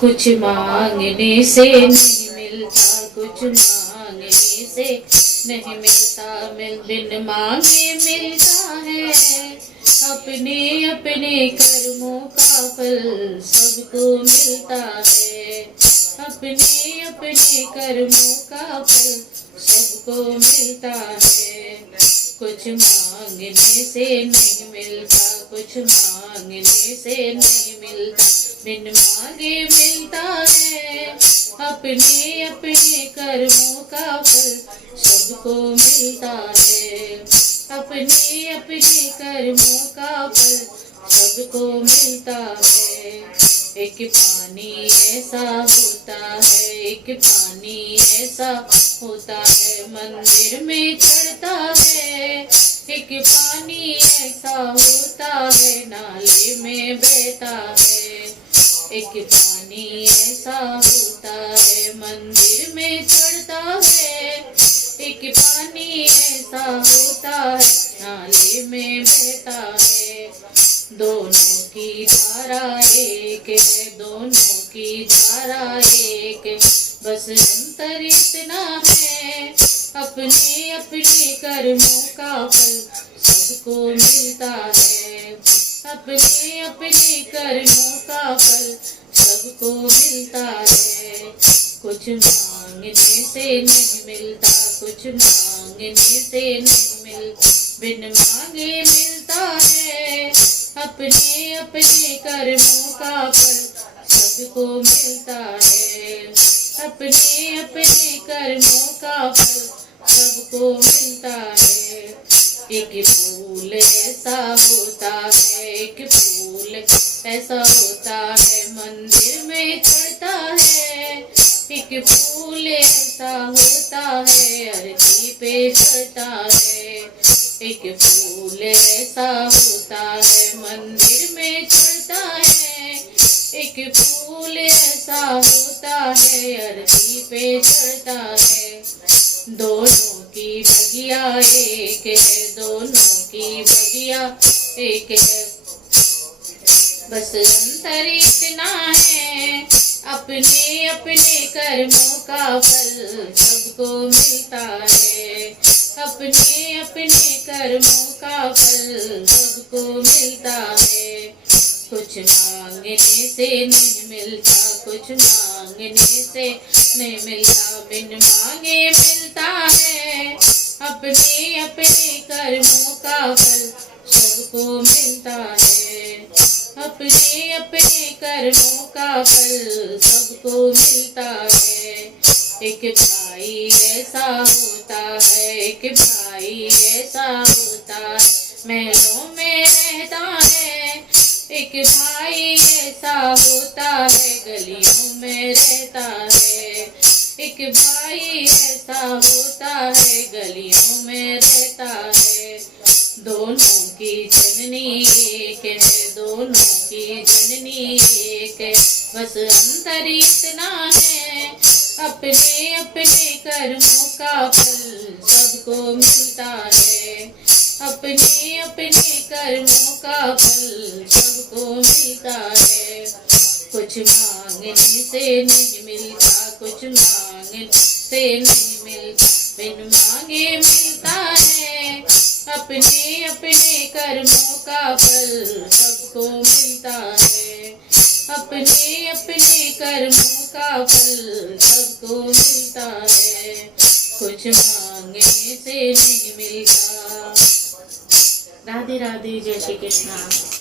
कुछ मांगने से नहीं मिलता, कुछ मांगने से नहीं मिलता, बिन मांगे मिलता है। अपने अपने कर्मों का फल सबको मिलता है, अपने अपने कर्मों का फल सबको मिलता है। कुछ मांगने से नहीं मिलता, कुछ मांगने से नहीं मिलता, बिन मांगे मिलता है। अपने अपने कर्मों का फल सबको मिलता है, अपने अपने कर्मों का फल सबको मिलता है। एक पानी ऐसा होता है, एक पानी ऐसा होता है, मंदिर में चढ़ता है। एक पानी ऐसा होता है, नाले में बहता है। एक पानी ऐसा होता है, मंदिर में चढ़ता है। एक पानी ऐसा होता है, नाले में बहता है। दोनों की धारा एक है, दोनों की धारा एक है, बस अंतर इतना है। अपने अपने कर्मों का फल सबको मिलता है, अपने अपने कर्मों का फल सबको मिलता है। कुछ मांगने से नहीं मिलता, कुछ मांगने से नहीं मिलता, बिन मांगे मिलता है। अपने अपने कर्मों का फल सबको मिलता है, अपने अपने कर्मों का फल सबको मिलता है। एक फूल ऐसा होता है, एक फूल ऐसा होता है, मंदिर में चढ़ता है। एक फूल ऐसा होता है, आरती पे चढ़ता है। एक फूल ऐसा होता है, मंदिर में चढ़ता है। एक फूल ऐसा होता है, आरती पे चढ़ता है। दोनों की बगिया एक है, दोनों की बगिया एक है, बस अंतर इतना है। अपने अपने कर्मों का फल सबको मिलता है, अपने अपने कर्मों का फल सबको मिलता है। कुछ मांगने से नहीं मिलता, कुछ मांगने से नहीं मिलता, बिन मांगे मिलता है। अपने अपने कर्मों का फल सबको मिलता है, अपने अपने कर्मों का फल सबको मिलता है। एक भाई ऐसा होता है, एक भाई ऐसा होता है, महलों में रहता है। एक भाई ऐसा होता है, गलियों में रहता है। एक भाई ऐसा होता है, गलियों में रहता है। दोनों की जननी एक है, दोनों की जननी एक है, बस अंतर इतना है। अपने अपने कर्मों का फल सबको मिलता है, अपने अपने कर्मों का फल सबको मिलता है। कुछ मांगने से नहीं मिलता, कुछ मांगने से नहीं मिलता, बिन मांगे मिलता है। अपने अपने कर्मों का फल सबको मिलता है, अपने अपने कर्मों का फल सबको मिलता है। कुछ मांगने से नहीं मिलता। राधे राधे, जय श्री कृष्णा।